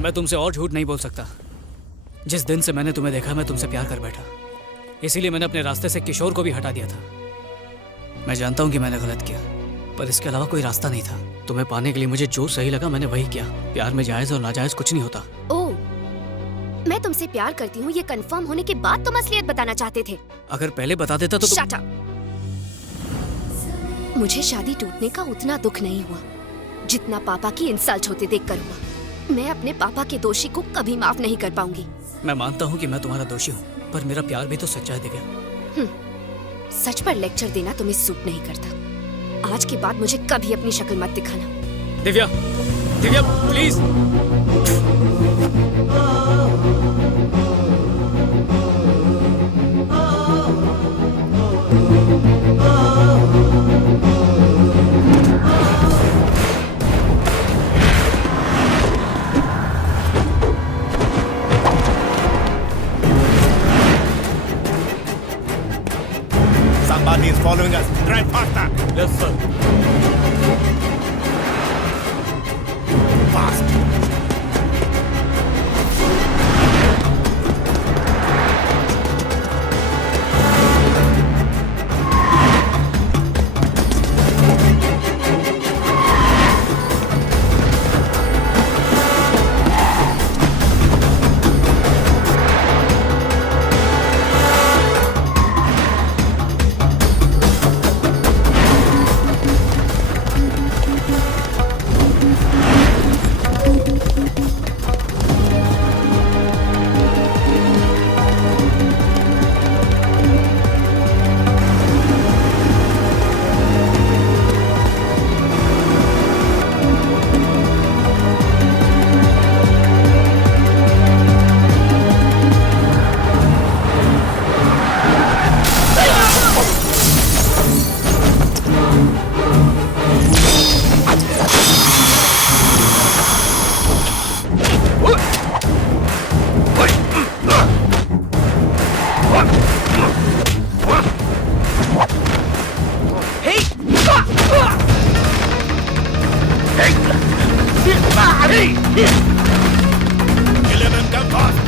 मैं तुमसे और झूठ नहीं बोल सकता। जिस दिन से मैंने तुम्हें देखा मैं तुमसे प्यार कर बैठा, इसीलिए मैंने अपने रास्ते से किशोर को भी हटा दिया था। मैं जानता हूँ कि मैंने गलत किया, पर इसके अलावा कोई रास्ता नहीं था। तुम्हें पाने के लिए मुझे जो सही लगा मैंने वही किया। प्यार में जायज और नाजायज कुछ नहीं होता। ओह, मैं तुमसे प्यार करती हूँ ये कंफर्म होने के बाद तुम असलियत बताना चाहते थे। अगर पहले बता देता तो Shut up! मुझे शादी टूटने का उतना दुख नहीं हुआ जितना पापा की इंसल्ट होते देखकर हुआ। मैं अपने पापा के दोषी को कभी माफ नहीं कर पाऊंगी। मैं मानता हूँ कि मैं तुम्हारा दोषी हूँ, पर मेरा प्यार भी तो सच्चा है दिव्या। सच पर लेक्चर देना तुम्हें सूट नहीं करता। आज के बाद मुझे कभी अपनी शक्ल मत दिखाना। Divya, Divya please. Somebody is following us. Drive faster. Yes sir. Fast. Kill him and come fast.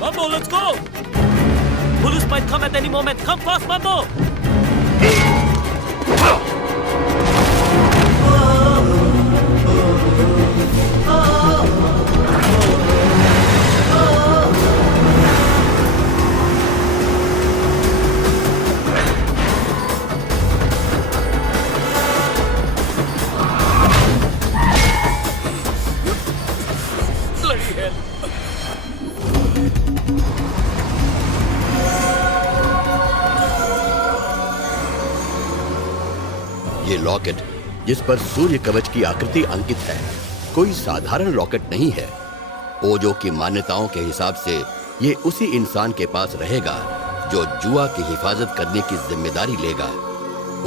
Mambo, let's go! Police might come at any moment. Come fast, Mambo! Bloody hell! ये लॉकेट जिस पर सूर्य कवच की आकृति अंकित है कोई साधारण लॉकेट नहीं है। ओजो की मान्यताओं के हिसाब से ये उसी इंसान के पास रहेगा जो जुआ की हिफाजत करने की जिम्मेदारी लेगा।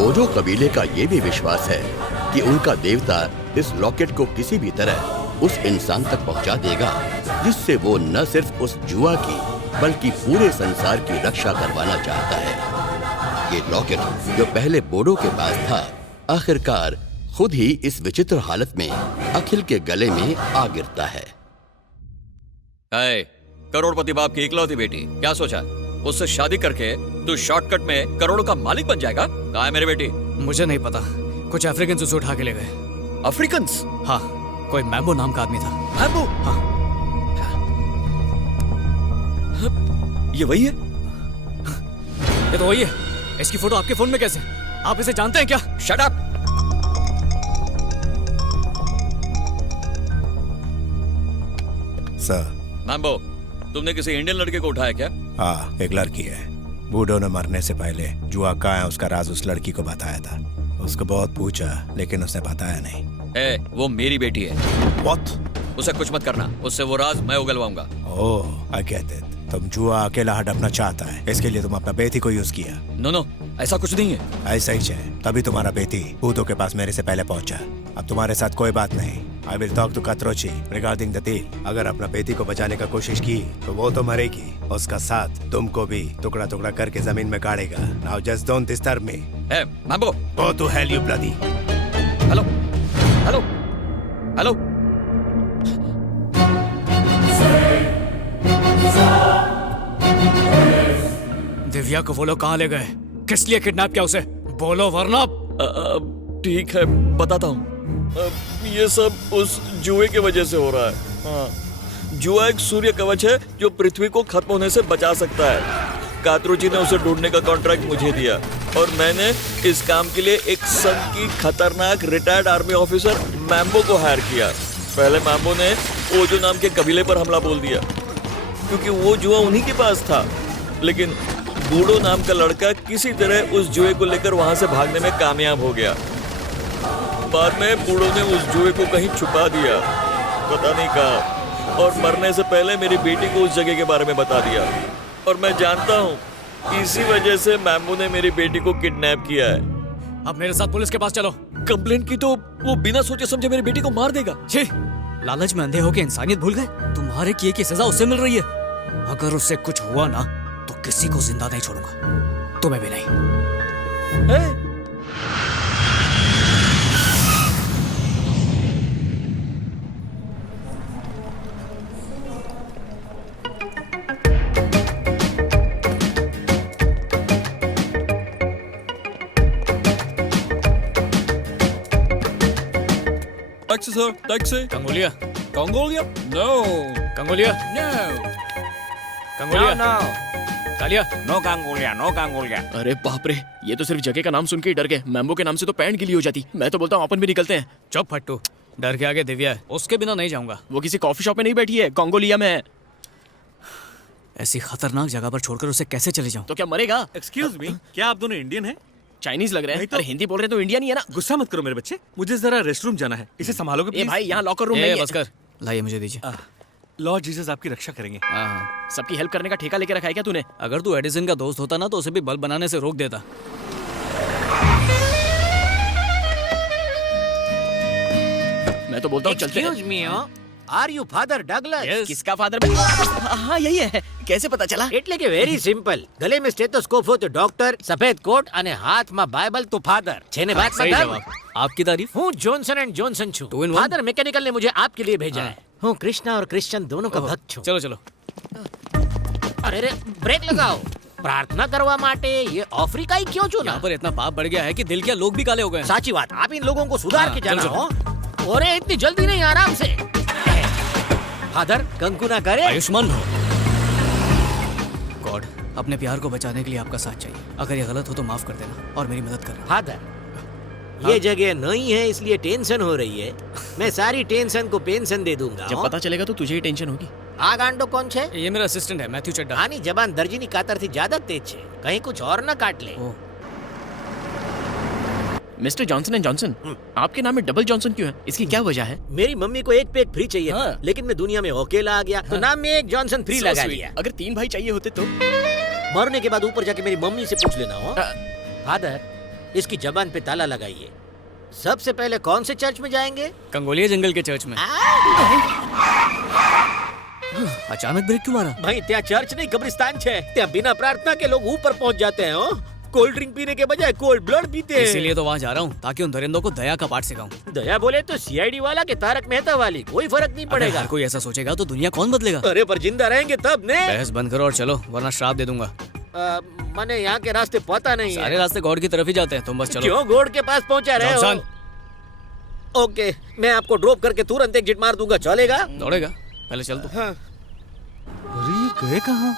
ओजो कबीले का ये भी विश्वास है कि उनका देवता इस लॉकेट को किसी भी तरह उस इंसान तक पहुंचा देगा जिससे वो न सिर्फ उस जुआ की बल्कि पूरे संसार की रक्षा करवाना चाहता है। ये लॉकेट जो पहले बोडो के पास था आखिरकार खुद ही इस विचित्र हालत में अखिल के गले में आ गिरता है। है करोड़पति बाप की इकलौती बेटी, क्या सोचा उससे शादी करके तू शॉर्टकट में करोड़ों का मालिक बन जाएगा? कहाँ है मेरी बेटी? मुझे नहीं पता, कुछ अफ्रीकन उसे उठा के ले गए। अफ्रीकन्स? हाँ, कोई मैम्बो नाम का आदमी था। मैम्बो? हाँ। ये वही है? ये तो वही है। इसकी फोटो आपके फोन में कैसे? आप इसे जानते हैं क्या? Shut up! सर। मैम्बो, तुमने किसी इंडियन लड़के को उठाया क्या? हाँ, एक लड़की है। बूढ़ों ने मरने से पहले जुआ कहाँ है उसका राज उस लड़की को बताया था। उसको बहुत पूछा लेकिन उसने बताया नहीं। वो मेरी बेटी है। What? उसे कुछ मत करना, उससे वो राज मैं उगलवाऊंगा। ओह, I get it। तुम जुआ अकेला हड़पना चाहता है, इसके लिए तुम अपना बेटी को यूज किया। नो, ऐसा कुछ नहीं है। ऐसा ही है, तभी तुम्हारा बेटी भूतों के पास मेरे से पहले पहुंचा। अब तुम्हारे साथ कोई बात नहीं। I will talk to Quattrocchi regarding the deal. अगर अपना बेटी को बचाने का कोशिश की तो वो तो मरेगी, उसका साथ तुमको भी टुकड़ा टुकड़ा करके जमीन में गाड़ेगा। Now just don't disturb me. मैम्बो, go to hell you bloody. Hello hello hello. Divya को वो लोग कहाँ ले गए? किस लिए किडनैप किया उसे? बोलो वरना। ठीक है, बताता हूँ। ये सब उस जुए की वजह से हो रहा है। हाँ, जुआ एक सूर्य कवच है जो पृथ्वी को खत्म होने से बचा सकता है। कात्रुजी ने उसे ढूंढने का कॉन्ट्रैक्ट मुझे दिया और मैंने इस काम के लिए एक संघ की खतरनाक रिटायर्ड आर्मी ऑफिसर मैम्बो को हायर किया। पहले मैम्बो ने ओजो नाम के कबीले पर हमला बोल दिया क्योंकि वो जुआ उन्हीं के पास था, लेकिन बूढ़ो नाम का लड़का किसी तरह उस जुए को लेकर वहां से भागने में कामयाब हो गया। बाद में बूढ़ो ने उस जुए को कहीं छुपा दिया, पता नहीं कहाँ, और मरने से पहले मेरी बेटी को उस जगह के बारे में बता दिया। और मैं जानता हूँ इसी वजह से मैम्बो ने मेरी बेटी को किडनैप किया है। अब मेरे साथ पुलिस के पास चलो। कंप्लेंट की तो वो बिना सोचे समझे मेरी बेटी को मार देगा। छी, लालच में अंधे होके इंसानियत भूल गए। तुम्हारे किए की सजा उसे मिल रही है। अगर उससे कुछ हुआ ना तो किसी को जिंदा नहीं छोड़ूंगा, तुम्हें भी नहीं। Taxi sir, taxi. कंगोलिया, कंगोलिया? नो। कंगोलिया, नो। कंगोलिया, कालिया। नो कांगोलिया, नो कांगोलिया। अरे बाप रे, ये तो सिर्फ जगह का नाम सुन के ही डर गए। मैम्बो के नाम से तो पैंट गीली हो जाती। मैं तो बोलता हूँ अपन भी निकलते हैं। चुप फट्टू, डर के आगे दिव्या है, उसके बिना नहीं जाऊंगा। वो किसी कॉफी शॉप में नहीं बैठी है, कांगोलिया में है। ऐसी खतरनाक जगह पर छोड़कर उसे कैसे चले जाऊं? तो क्या मरेगा? एक्सक्यूज मी, क्या आप दोनों इंडियन हैं? चाइनीज लग रहे हैं। तो- अरे हिंदी बोल रहे तो इंडिया नहीं है ना। गुस्सा मत करो मेरे बच्चे, मुझे जरा रेस्टरूम जाना है। इसे संभालोगे ए प्लीज? भाई, यहाँ लॉकर रूम नहीं है। बस कर, लाइए मुझे दीजिए। लॉर्ड जीसस आपकी रक्षा करेंगे। हाँ, सबकी हेल्प करने का ठेका लेके रखा है क्या तूने? अगर तू एडिसन का दोस्त होता ना तो उसे भी बल्ब बनाने से रोक देता। मैं तो बोलता हूँ चलते हैं। Excuse me, are you Father Douglas? किसका फादर? हाँ यही है। कैसे पता चला? એટલે કે વેરી સિમ્પલ. ગલે में स्टेथोस्कोप हो तो डॉक्टर, सफेद कोट અને હાથમાં બાઇબલ તો फादर. છે ને વાત सही માં जवाब। आपकी तारीफ। हूँ जॉनसन एंड जॉनसन छू. Two in one? Father mechanical ने मुझे आपके लिए भेजा है. हूँ कृष्णा और क्रिश्चियन दोनों का भक्त छू. चलो चलो। अरे रे ब्रेक लगाओ. प्रार्थना करवा माटे ये अफ्रीका ही क्यों चुना? यहाँ पर इतना पाप बढ़ गया है कि दिल क्या लोग भी काले हो गए हैं। साची बात. आप इन लोगों को सुधार हाँ, के जाना चलो, हो. अरे इतनी जल्दी नहीं, आराम से. फादर कंकु ना करे. आयुष्मान भव। गॉड, अपने प्यार को बचाने के लिए आपका साथ चाहिए। अगर ये गलत हो तो माफ कर देना और मेरी मदद करना। फादर ये जगह नहीं है इसलिए टेंशन हो रही है. मैं सारी टेंशन को पेंशन दे दूंगा. जब पता चलेगा तो तुझे ही टेंशन होगी। आ गांडो कौन छे? ये मेरा असिस्टेंट है, मैथ्यू चड्डा। आनी जबान दर्जीनी कातरથી ज्यादा तेज छे. कहीं कुछ और न काट ले. ओह, मिस्टर जॉनसन एंड जॉनसन, आपके नाम में डबल जॉनसन क्यों है? इसकी क्या वजह है? मेरी मम्मी को एक पैक फ्री चाहिए था, हाँ। लेकिन मैं दुनिया में अकेला आ गया तो नाम में एक जॉनसन फ्री So लगा sweet. दिया. अगर 3 भाई चाहिए होते तो? मरने के बाद ऊपर जाके मेरी मम्मी से पूछ लेना. हो फादर, इसकी जबान पे ताला लगाइए. सबसे पहले कौन से चर्च में जाएंगे? कंगोलिया जंगल के चर्च में। अचानक ब्रेक क्यों मारा? भाई त्या चर्च नहीं कब्रिस्तान छे. त्या बिना प्रार्थना के लोग ऊपर पहुंच जाते हैं. हो कोल्ड ड्रिंक पीने के बजाय कोल्ड ब्लड पीते हैं। इसीलिए तो वहाँ जा रहा हूँ ताकि उन दरिंदों को दया का पाठ सिखाऊं। दया बोले तो सीआईडी वाला के तारक मेहता वाली, कोई फर्क नहीं अगर पड़ेगा। हर कोई ऐसा सोचेगा तो दुनिया कौन बदलेगा? अरे पर जिंदा रहेंगे तब ने। बहस बंद करो और चलो, वरना श्राप दे दूंगा। मैंने यहाँ के रास्ते पता नहीं सारे है। रास्ते गॉड की तरफ ही जाते हैं, तुम बस चलो। क्यों गॉड के पास पहुँचा रहे जॉनसन। हो? ओके, मैं आपको ड्रॉप करके तुरंत एक जिट मार दूंगा, चलेगा? दौड़ेगा? पहले चल तू। हाँ। अरे ये गए कहाँ?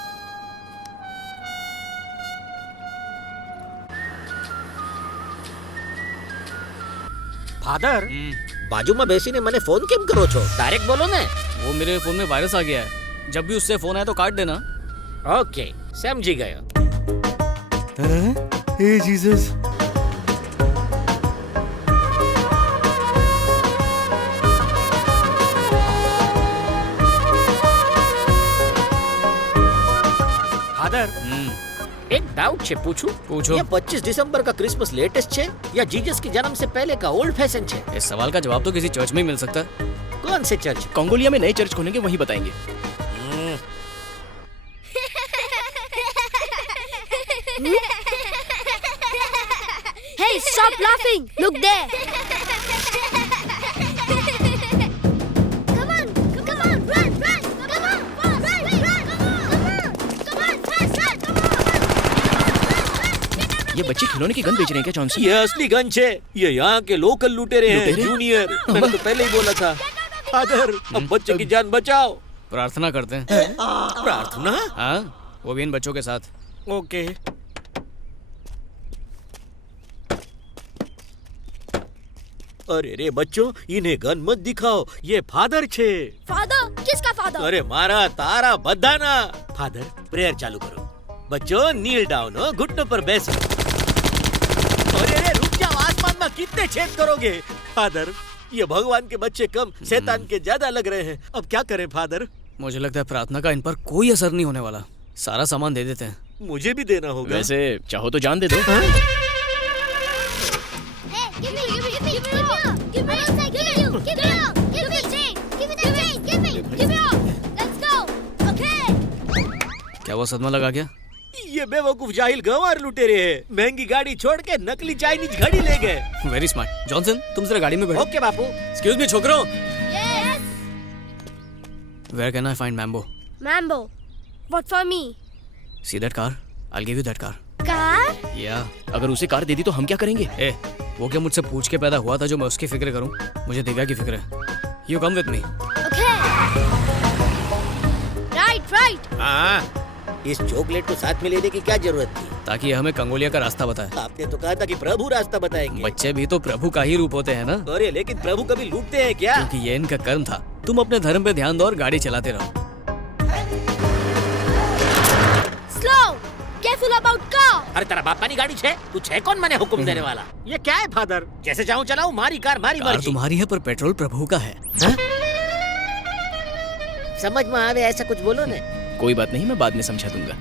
फादर, બાજુમાં બેસીને મને ફોન કેમ કરો છો? ડાયરેક્ટ બોલો ને। वो मेरे फोन में वायरस आ गया है, जब भी उससे फोन आए तो काट देना। ઓકે, સમજી ગયો। हे जीसस। फादर, एक डाउट છે પૂછું? पूछो। ये 25 दिसंबर का क्रिसमस लेटेस्ट છે या जीसस के जन्म से पहले का ओल्ड फैशन છે? इस सवाल का जवाब तो किसी चर्च में ही मिल सकता है। कौन से चर्च? कंगोलिया में नए चर्च खोलेंगे, वहीं बताएंगे। Hey, stop laughing! Look there! Come on, come on, run, run! Come on, run, run, run! Come on, fast, fast! Come on! ये बच्चे खिलौने की गन बेच रहे हैं क्या जॉनसन? ये असली गन है। ये यहाँ के लोकल लुटेरे हैं, लुटेरे? जूनियर। मैंने तो पहले ही बोला था। फादर, अब बच्चे की जान बचाओ। प्रार्थना करते हैं। प्रार्थना? हाँ, वो भी इन बच्चों के साथ। ओके। अरे रे बच्चों, इन्हें गन मत दिखाओ, ये फादर छे। Father? किसका father? अरे मारा तारा बधाना। फादर, प्रेयर चालू करो। बच्चों नील डाउन हो, घुटनों पर बैसो। अरे रे रुक जाओ, आसमान में कितने छेद करोगे? फादर, ये भगवान के बच्चे कम, शैतान के ज्यादा लग रहे हैं। अब क्या करें फादर? मुझे लगता है प्रार्थना का इन पर कोई असर नहीं होने वाला। सारा सामान दे देते हैं। मुझे भी देना होगा। वैसे चाहो तो जान दे दो। Hey, give me, give me, give me, give me all! Give me all! Give me all! Give me all! Give me the chain! Give me the chain! Give me! Give me all! Let's go! Okay! क्या वो सदमा लगा क्या? ये बेवकूफ जाहिल गंवार लुटेरे हैं। महंगी गाड़ी छोड़ के नकली चाइनीज घड़ी ले गए। Very smart. जॉनसन, तुम जरा गाड़ी में बैठो। ओके बापू। एक्सक्यूज मी छोकरो। Yes! Where can I find Mambo? Mambo. What for me? See that car? I'll give you that car. Car? Yeah. अगर उसे कार दे दी तो हम क्या करेंगे? ए, वो क्या मुझसे पूछ के पैदा हुआ था जो मैं उसकी फिक्र करूं? मुझे दिव्या की फिक्र है। You come with me. Okay. Right, right. हाँ, इस चॉकलेट को साथ में लेने की क्या जरूरत थी? ताकि ये हमें कंगोलिया का रास्ता बताए। आपने तो कहा था कि प्रभु रास्ता बताएंगे। बच्चे भी तो प्रभु का ही रूप होते हैं ना? अरे लेकिन प्रभु कभी लूटते हैं क्या? क्योंकि ये इनका कर्म था। तुम अपने धर्म पे ध्यान दो और गाड़ी चलाते रहो। Slow. Careful about car. अरे तेरा बापा गाड़ी छे, तू छे कौन मने हुक्म देने वाला? ये क्या है फादर? जैसे चाहूं चलाऊं, मारी कार मारी कार मर्जी। तुम्हारी है पर पेट्रोल प्रभु का है। समझ में आवे ऐसा कुछ बोलो ने। कोई बात नहीं, मैं बाद में समझा दूंगा।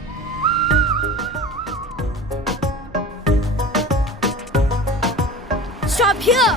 Stop here.